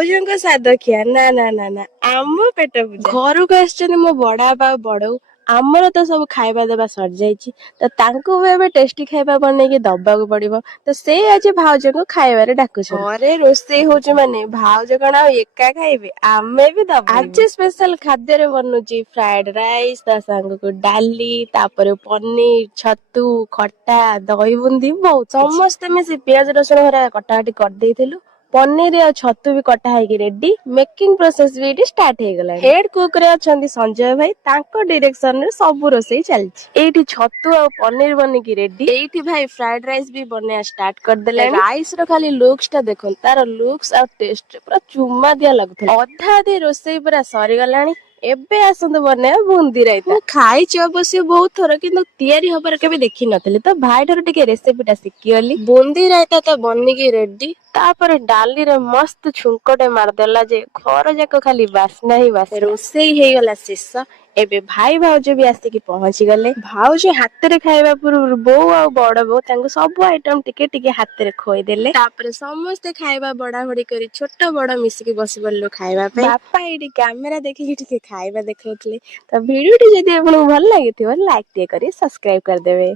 ଭାଉଜଙ୍କ ସାଦ ଖିଆ ନା ନା ନା ନା ଆମ ପେଟ ପୂଜା। ଘରକୁ ଆସିଛନ୍ତି ମୋ ବଡ ବାପା ବଡଉ, ଆମର ତ ସବୁ ଖାଇବା ଦେବା ସରିଯାଇଛି, ତ ତାଙ୍କୁ ବି ଏବେ ଟେଷ୍ଟି ଖାଇବା ବନେଇକି ଦବାକୁ ପଡିବ। ତ ସେ ଆଜି ଭାଉଜଙ୍କୁ ଖାଇବାରେ ଡାକୁଛନ୍ତି। ଘରେ ରୋଷେଇ ହଉଛି ମାନେ ଭାଉଜ କଣ ଆଉ ଏକା ଖାଇବେ, ଆମେ ବି ଦବୁ। ଆଜି ସ୍ପେଶାଲ ଖାଦ୍ୟରେ ବନୁଛି ଫ୍ରାଏଡ ରାଇସ୍, ତା ସାଙ୍ଗକୁ ଡାଲି, ତାପରେ ପନିର, ଛତୁ, ଖଟା, ଦହି ବୁନ୍ଦି, ବହୁତ ସମସ୍ତେ ମିଶି ପିଆଜ ରସୁଣ ଘରା କଟାକଟି କରିଦେଇଥିଲୁ। ପନିର ଆଉ ଛତୁ ବି କଟା ହେଇକି ରେଡି। ମେକିଂ ପ୍ରୋସେସ ବି ଏଠି ଷ୍ଟାର୍ଟ ହେଇଗଲାଣି। ହେଡ କୁକ ରେ ଅଛନ୍ତି ସଞ୍ଜୟ ଭାଇ, ତାଙ୍କ ଡିରେକ୍ସନ ରେ ସବୁ ରୋଷେଇ ଚାଲିଛି। ଏଇଠି ଛତୁ ଆଉ ପନିର ବନିକି ରେଡି। ଏଇଠି ଭାଇ ଫ୍ରାଏଡ ରାଇସ୍ ବି ବନେଇବା ଷ୍ଟାର୍ଟ କରିଦେଲେ। ରାଇସ୍ ର ଖାଲି ଲୁକ୍ସ ଟା ଦେଖନ୍ତୁ, ତାର ଲୁକ୍ସ ଆଉ ଟେଷ୍ଟ ପୁରା ଚୁମା ଦିଆ ଲାଗୁଥିଲା। ଅଧା ଅଧି ରୋଷେଇ ପୁରା ସରିଗଲାଣି। ଏବେ ଆସନ୍ତୁ ବନେଇବା ବୁନ୍ଦି ରାଇତା। ମୁଁ ଖାଇଛି ଅବଶ୍ୟ ବହୁତ ଥର, କିନ୍ତୁ ତିଆରି ହବାର କେବେ ଦେଖିନଥିଲି, ତ ଭାଇ ଠାରୁ ଟିକେ ରେସିପି ଟା ଶିଖିଗଲି। ବୁନ୍ଦି ରାଇତା ତ ବନିକି ରେଡି। ତାପରେ ଡାଲିରେ ମସ୍ତ ଛୁଙ୍କଟେ ମାରିଦେଲା ଯେ ଘର ଯାକ ଖାଲି ବାସ୍ନା ହିଁ ବାସ୍ନା। ରୋଷେଇ ହେଇଗଲା ଶେଷ। ଏବେ ଭାଇ ଭାଉଜ ବି ଆସିକି ପହଞ୍ଚି ଗଲେ। ଭାଉଜ ହାତରେ ଖାଇବା ପୂର୍ବରୁ ବୋଉ ଆଉ ବଡ ବୋଉ ତାଙ୍କୁ ସବୁ ଆଇଟମ ଟିକେ ଟିକେ ହାତରେ ଖୋଇଦେଲେ। ତାପରେ ସମସ୍ତେ ଖାଇବା ବଢା ବଢି କରି ଛୋଟ ବଡ ମିଶିକି ବସି ପଡିଲୁ ଖାଇବା ପାଇଁ। ବାପା ଏଇଠି କ୍ୟାମେରା ଦେଖିକି ଟିକେ ଖାଇବା ଦେଖଉଥିଲେ। ତ ଭିଡିଓଟି ଯଦି ଆପଣଙ୍କୁ ଭଲ ଲାଗିଥିବ ଲାଇକ୍ ଟିକେ କରି ସବସ୍କ୍ରାଇବ କରିଦେବେ।